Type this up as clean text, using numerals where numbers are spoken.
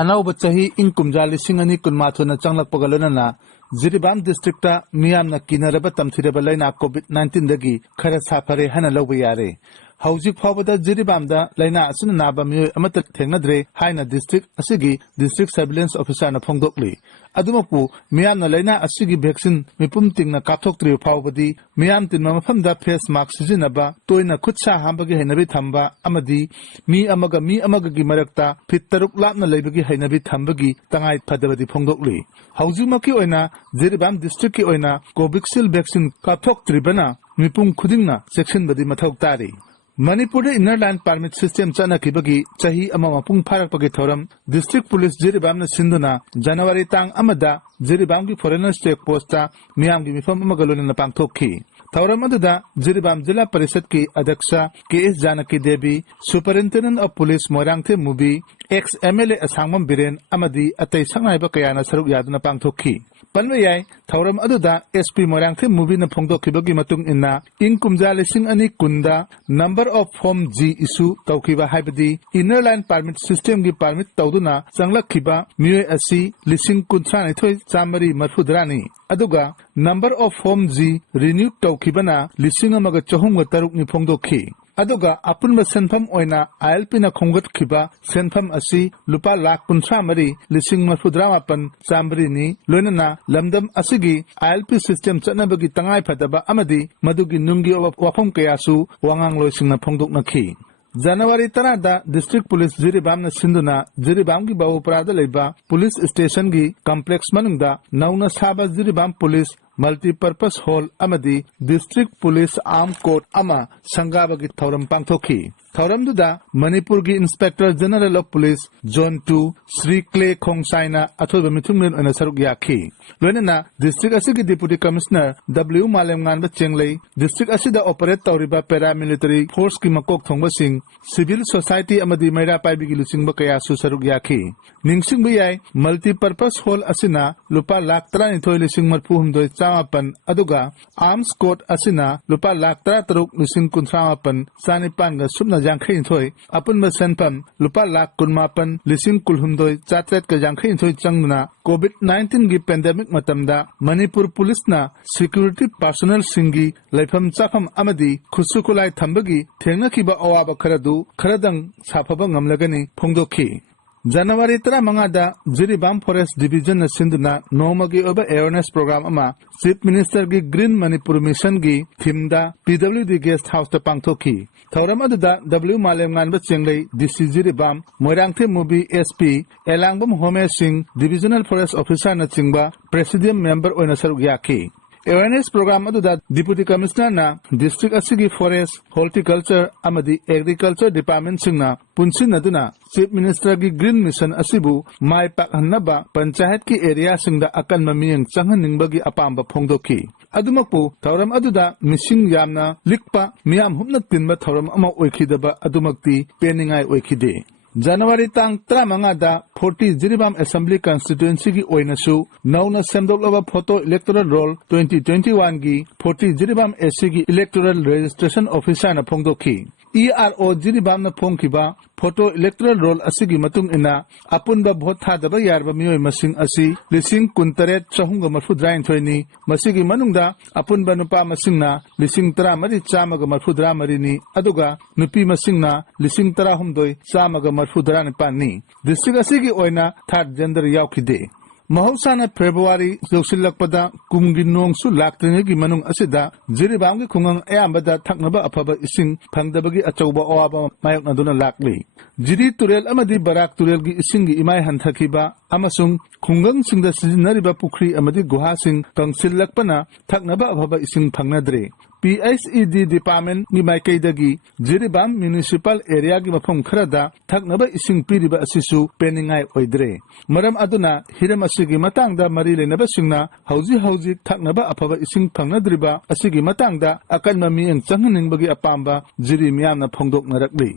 अनौब चाही इंग कुमजा लिसिंग अनि कुनमाथुना चंगलकपगा लोनना जिरीबाम डिस्ट्रिक्ट मियामना किनरब तमथिरब लैना कोविड-19 दगी खरा साफरे हना लौब यारे हौजिक फावदा जिरीबामदा लैना असुना नाबा मियोय अमत थेंगनद्रे हाइना डिस्ट्रिक्ट सर्विलेंस ऑफिसर न फोंगदोकली अदुमकु मियामना लैना असिगी वैक्सीन मिपुम तिंगना कापथोक्त्रि फावबदी मियाम तिनमा मफमदा फेस मास्क सिजिनबा तोयना खुदसा हामबगी हैनबी थंबा अमदी मी अमगगी मरक्ता फिट तरुक लापना लैबगी हैनबी थंबगी तंगाई फदबदी फोंगदोकली हौजिकमकी ओइना जिरीबाम डिस्ट्रिक्ट की ओइना कोविशील्ड वैक्सीन कापथोक्त्रिबना मिपुम खुदिंगना सेक्शनबदी मथौ तारी Manipur inner line permit system चनखिबगी चाही अमा मपुंग फारकपगी थौरम डिस्ट्रिक्ट पुलिस जिरीबामना सिंधुना जनवरी तांग अमदा जिरीबामगी फॉरेनर्स चेक पोस्टा मियामगी मिफम अमगलोनना पांगथोखी थौरम अदुदा जिरीबाम जिला परिषद की अध्यक्ष K S. Janaki Devi superintendent of police Moirangthem Mubi ex MLA असांगमम बिरेन अमदी अतै संगनाइबा कयाना सरुक यादुना पांगथोखी पनवे याय थौरम अदुदा एसपी मोरांगथे मुबी न फोंगदोखिबगी मतुंग इन्ना इंग कुमजा लिसिंग अनि कुंदा number of form G issue तौखिबा हाइबदी इनर लाइन परमिट सिस्टम की परमिट तौदुना चंगलखिबा मियोय असि लिसिंग कुंथ्रानिथोय चामरी मरफुदरानी अदुगा number of form G renew तौखिबना लिसिंग अमगा चहुंगा तरुकनि फोंगदोखि अदुगा अपुनबा सेनफम ओइना आईएलपी न खोंगतखिबा सेनफम असि लुपा लाख 53 लिसिंग मरफुद्रा मापन चामरीनी लोइनना लमदम असिगी आईएलपी सिस्टम चनबगी तंगाई फदबा अमदी मदुगी नुंगी वाफम कयासु वांगांग लोइसिंगना फोंगदोकनखि जनवरी 13 डिस्ट्रिक्ट पुलिस जिरीबाम सिंधुना जिरीबाम की बाबूपरादा लेबा पुलिस स्टेशन की कॉम्प्लेक्स मनुंगदा नौना साबा जिरीबाम पुलिस मल्टीपर्पस हॉल अमदी डिस्ट्रिक्ट पुलिस आर्म कोर्ट अमा संगाबगी थौरम पांगथोखी थौरमदुदा मणिपुर की inspector general of police zone 2 Shri Clay खोंगसाइना अथोबा मिथुंगलेन ओना सरुक याखी लोइनना district असिगी deputy commissioner W Malemnganba Chenglei district असिदा ऑपरेट तौरिबा पैरामिलिटरी फोर्स की मकोक थोंगबसिंग सिविल सोसाइटी अमदी मैरा पाइबिगी लुचिंगबा कयासु सरुक याखी निंगसिंगबा याय मल्टीपर्पस हॉल असिना लुपा लाख 13,000 चामापन अदुगा आर्म्स कोर्ट असिना लुपा लाख 13,000 चानिपानगा सुबना जांखैथोय अपुनबा सेनफम लुपा लाख 19,000 चात्रेटका जांखैथोय चंगना कोविड-19 की पेंडेमिक मतमदा मणिपुर पुलिसना सिक्योरिटी पर्सनल सिंगी लैफम चाफम अमदी खुसुकुलाई थंबगी थेंगनखिबा अवाबा खरदंग साफबा ngamlagani फोंगदोखि जनवरी 15 जिरीबाम फॉरेस्ट डिवीजन सिंधुना नोमगी ओबा अवेयरनेस प्रोग्राम अमा चीफ मिनिस्टर की ग्रीन मणिपुर मिशन की थीमदा पीडब्ल्यूडी गेस्ट हाउस पांगथोखी थौरम अदुदा W Malemnganba Chenglei DC Jiribam Moirangthem Mubi SP Elangbam Home Singh divisional forest officer न चिंगबा प्रेसिडियम मेंबर ओइना सरुक याखी अवेयरनेस प्रोग्राम अदुदा डिप्यूटी कमिश्नर ना डिस्ट्रिक्ट असिगी फॉरेस्ट हॉर्टिकल्चर अमदी एग्रीकल्चर डिपार्टमेंट सिंगना पुनसिनदुना चीफ मिनिस्टर की ग्रीन मिशन असिबु माय पाकहन्नबा पंचायत की एरिया सिंगदा अकन ममियंग चंगहनिंगबगी अपांबा फोंगदोखि अदुमकु थौरम अदुदा मिसिंग यामना लिकपा मियाम हुमना तिनबा थौरम अमा ओइखिदबा अदुमक्ति पेनिंगाई ओइखिदे जनवरी तांग 35 40 जिरीबाम असेंबली कॉन्स्टिट्यूएंसी की ओइनसु नौना सेमदोकलबा फोटो इलेक्टोरल रोल 2021 की 40 जिरीबाम एसी की इलेक्टोरल रजिस्ट्रेशन ऑफिसर न फोंगदोखि ERO जिरीबाम न फोंखिबा फोटो इलेक्टोरल रोल असिगी मतुंग इना अपुनबा भोट थादबा यारबा मियोय मसिंग असि 19,939 नि मसिगी मनुंगदा अपुनबा नुपा मसिंगना 13,130 नि अदुगा नुपी मसिंगना 13,930 नि डिस्ट्रिक्ट असिगी ओइना थर्ड जेंडर यावखिदे महौसाना फेब्रुआरी यौसिल्लकपदा कुमगी नोंसु लाक्त्रिङैगी मनुंग असिदा जिरीबामगी खुंगंग अयाम्बदा थक्नबा अफबा इसिंग फंगदबगी अचौबा अवाबा मायoknaduna लाक्ली जिरी तुरेल अमदी बराक तुरेलगी इसिंगी इमाय हंथखिबा अमसुंग खुंगंग सिंगदा सिजिनरिबा पुखरी अमदी गुहासिंग कंसिल्लकपना थक्नबा अफबा इसिंग फंगनद्रे PHED डिपार्टमेंट की माइकैदगी जिरीबाम म्युनिसिपल एरिया की मफम खरदा थक्नबा इसिंग पीरिबा असिसु पेनिंगाई ओइद्रे मरम अदुना हिरम असिगी मतांगदा मरी लेनबा सिंगना हौजी थक्नबा अफबा इसिंग फंगनद्रिबा असिगी मतांगदा अकन ममियंग चंगनिंगबगी अपांबा जिरी मियामना फोंगदोकनरकली